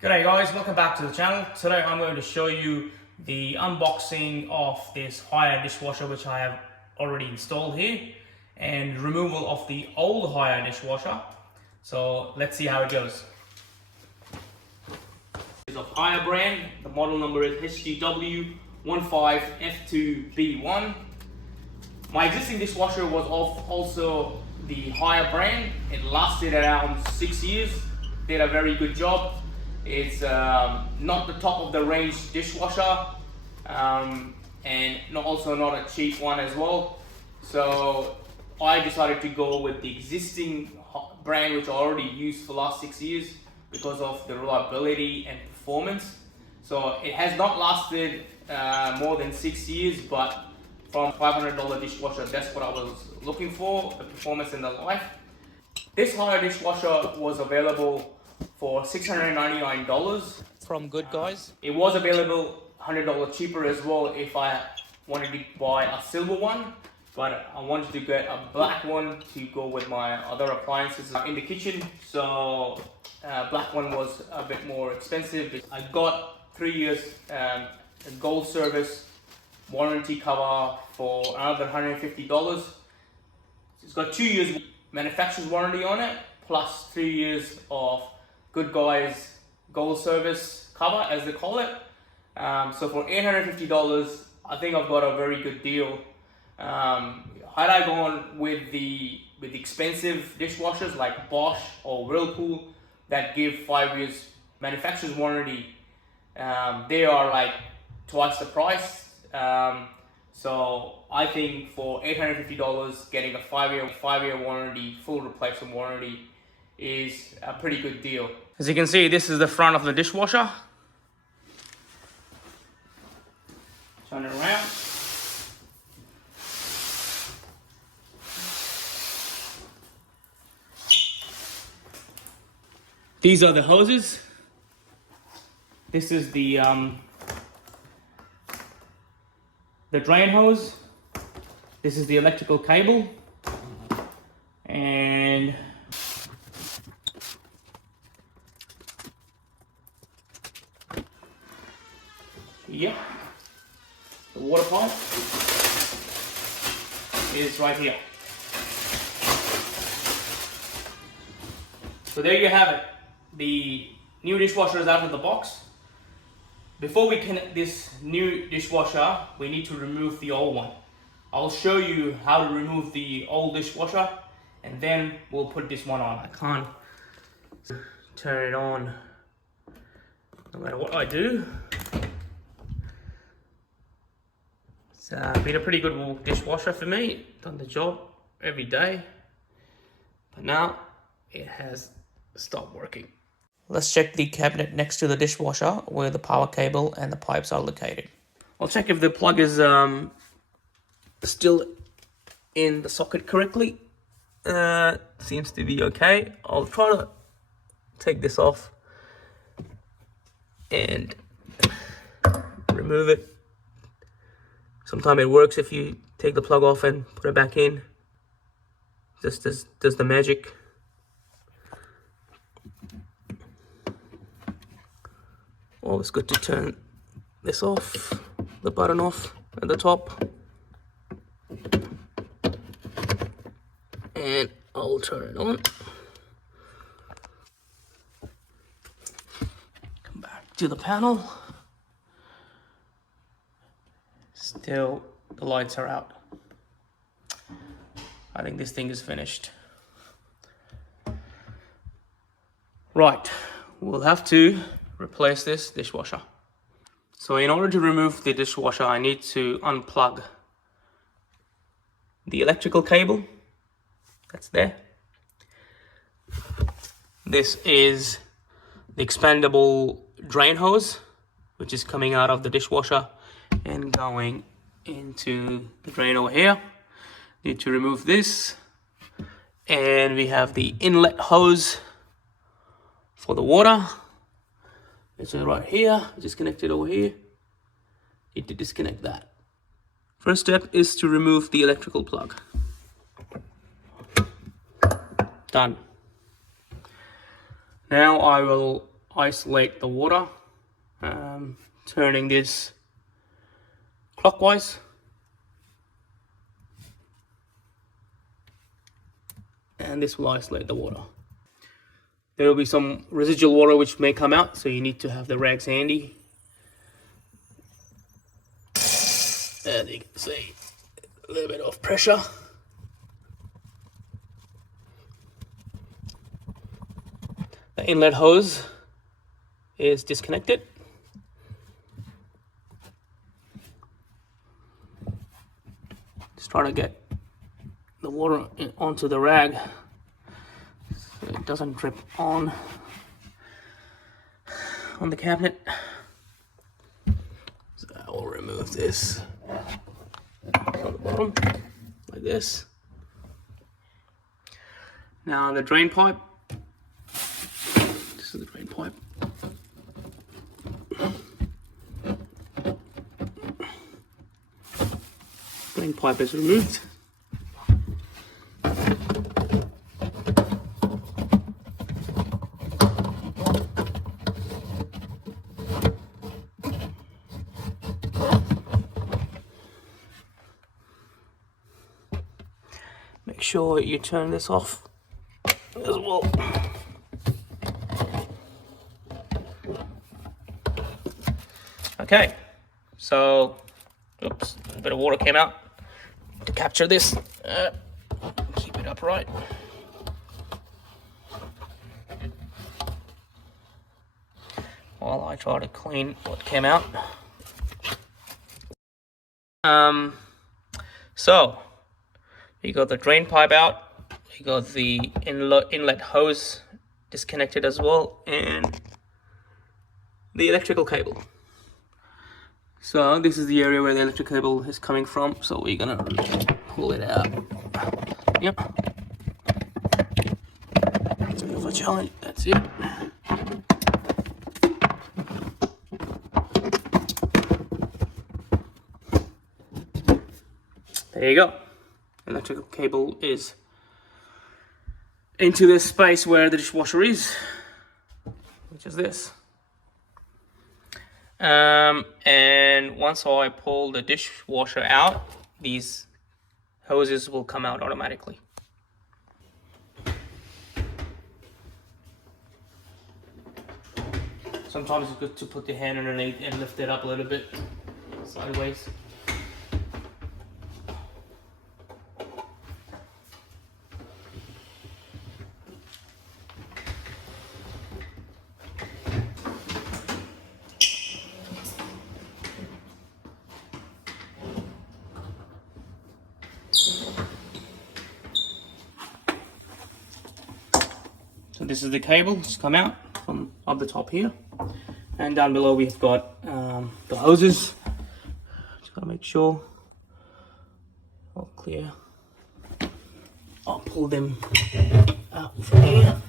G'day guys, welcome back to the channel. Today I'm going to show you the unboxing of this Haier dishwasher which I have already installed here and removal of the old Haier dishwasher. So let's see how it goes. It's of Haier brand. The model number is HDW15F2B1. My existing dishwasher was also the Haier brand. It lasted around 6 years. Did a very good job. It's not the top of the range dishwasher and also not a cheap one as well. So I decided to go with the existing brand which I already used for the last 6 years because of the reliability and performance. So it has not lasted more than 6 years, but from $500 dishwasher, that's what I was looking for, the performance and the life. This Haier dishwasher was available for $699 from Good Guys. It was available $100 cheaper as well if I wanted to buy a silver one, but I wanted to get a black one to go with my other appliances in the kitchen. So black one was a bit more expensive. I got 3 years gold service warranty cover for another $150. It's got 2 years manufacturer's warranty on it, plus 3 years of Good Guys gold service cover, as they call it. So for $850, I think I've got a very good deal. Had I gone with the expensive dishwashers like Bosch or Whirlpool that give 5 years manufacturer's warranty, they are like twice the price. So I think for $850, getting a 5-year warranty, full replacement warranty, is a pretty good deal. As you can see, this is the front of the dishwasher. Turn it around. These are the hoses. This is the drain hose. This is the electrical cable. And yep, the water pump is right here. So there you have it. The new dishwasher is out of the box. Before we connect this new dishwasher, we need to remove the old one. I'll show you how to remove the old dishwasher and then we'll put this one on. I can't turn it on no matter what I do. It's been a pretty good dishwasher for me. Done the job every day, but now it has stopped working. Let's check the cabinet next to the dishwasher where the power cable and the pipes are located. I'll check if the plug is still in the socket correctly. Seems to be okay. I'll try to take this off and remove it. Sometimes it works if you take the plug off and put it back in. Just does the magic. Always good to turn this off, the button off at the top. And I'll turn it on. Come back to the panel. Still, the lights are out. I think this thing is finished. Right, we'll have to replace this dishwasher. So in order to remove the dishwasher, I need to unplug the electrical cable. That's there. This is the expandable drain hose, which is coming out of the dishwasher and going into the drain over here. Need to remove this. And we have the inlet hose for the water. It's right here, just connected over here. Need to disconnect that. First step is to remove the electrical plug. Done. Now I will isolate the water, turning this clockwise, and this will isolate the water. There will be some residual water which may come out, so you need to have the rags handy. And you can see a little bit of pressure. The inlet hose is disconnected. Just try to get the water onto the rag so it doesn't drip on the cabinet. So I will remove this from the bottom like this. Now the drain pipe. This is the drain pipe. Drain pipe is removed. Make sure you turn this off as well. Okay, so, oops, a bit of water came out. To capture this, keep it upright. While I try to clean what came out. So, we got the drain pipe out, we got the inlet hose disconnected as well, and the electrical cable. So this is the area where the electric cable is coming from, so we're gonna pull it out. Yep. It's a bit of a challenge, that's it. There you go. Electrical cable is into this space where the dishwasher is, which is this. And once I pull the dishwasher out, these hoses will come out automatically. Sometimes it's good to put the hand underneath and lift it up a little bit sideways. So this is the cable, just come out from up the top here, and down below we've got the hoses. Just gotta make sure all clear. I'll pull them out from here.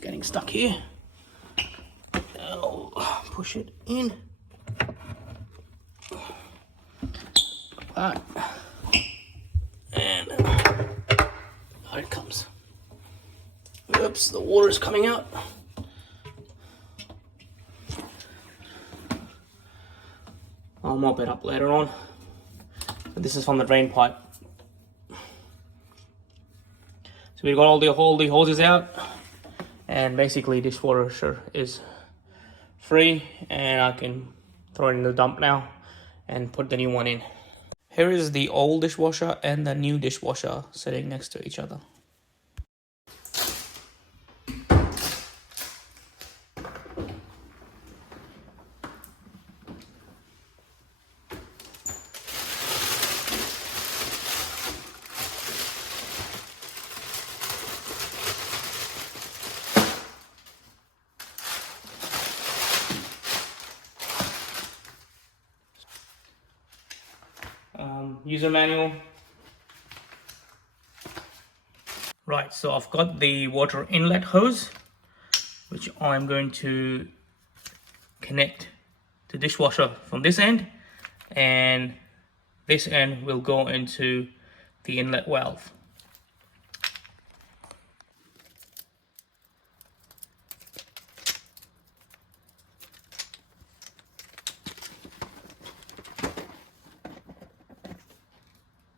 Getting stuck here. I'll push it in. Like that. And out it comes. Oops, the water is coming out. I'll mop it up later on. But this is from the drain pipe. So we've got all the hoses out. And basically dishwasher is free, and I can throw it in the dump now and put the new one in. Here is the old dishwasher and the new dishwasher sitting next to each other. User manual. Right, so I've got the water inlet hose, which I'm going to connect the dishwasher from this end, and this end will go into the inlet valve.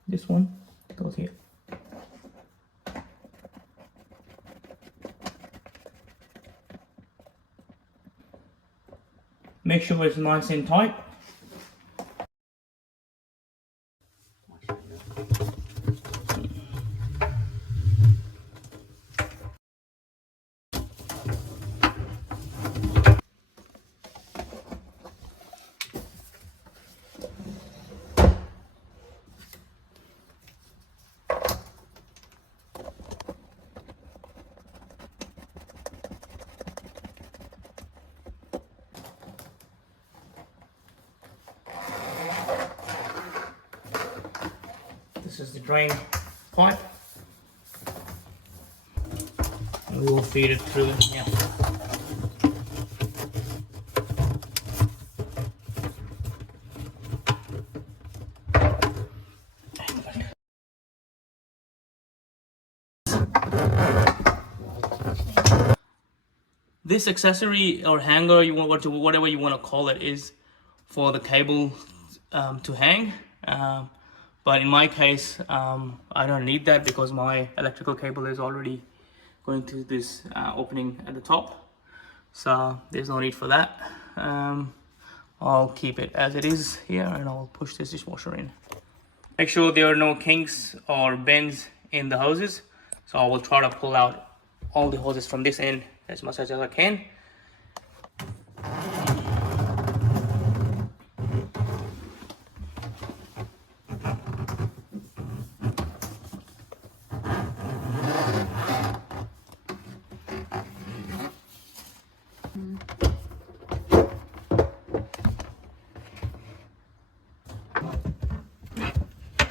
This one goes here. Make sure it's nice and tight. This is the drain pipe, and we will feed it through here. This accessory or hanger, you want to whatever you want to call it, is for the cable to hang. But in my case, I don't need that because my electrical cable is already going to this opening at the top. So there's no need for that. I'll keep it as it is here, and I'll push this dishwasher in. Make sure there are no kinks or bends in the hoses. So I will try to pull out all the hoses from this end as much as I can.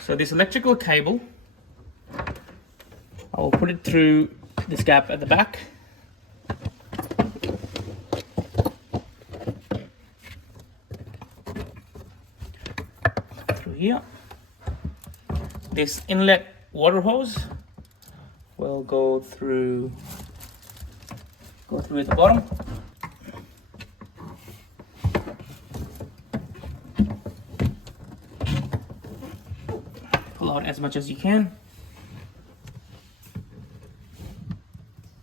So this electrical cable, I will put it through this gap at the back. Through here. This inlet water hose will go through at the bottom. Pull out as much as you can.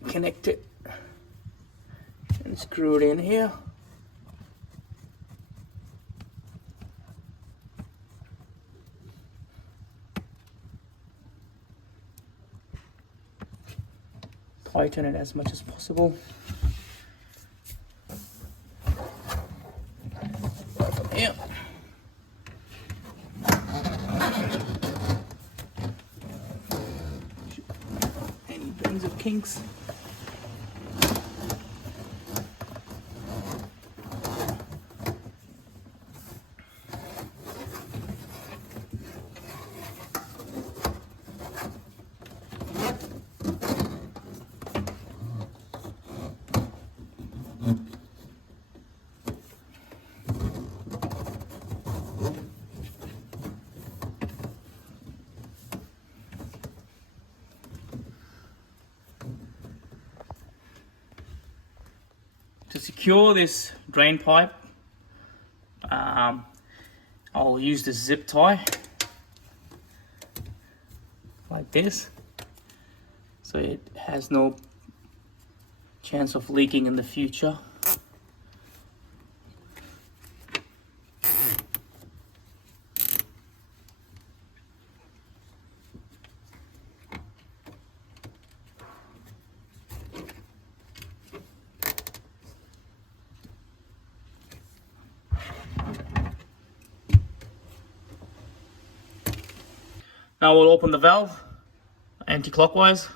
Connect it and screw it in here. Tighten it as much as possible. From here. Any bends or kinks. To secure this drain pipe, I'll use the zip tie like this, so it has no chance of leaking in the future. Now we'll open the valve anti-clockwise.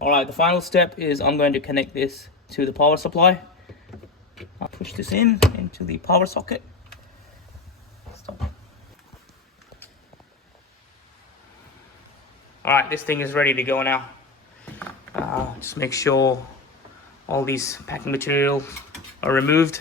Alright, the final step is I'm going to connect this to the power supply. I'll push this into the power socket. Stop. Alright, this thing is ready to go now. Just make sure all these packing materials are removed.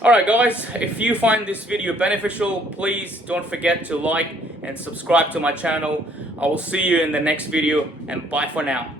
Alright guys, if you find this video beneficial, please don't forget to like and subscribe to my channel. I will see you in the next video, and bye for now.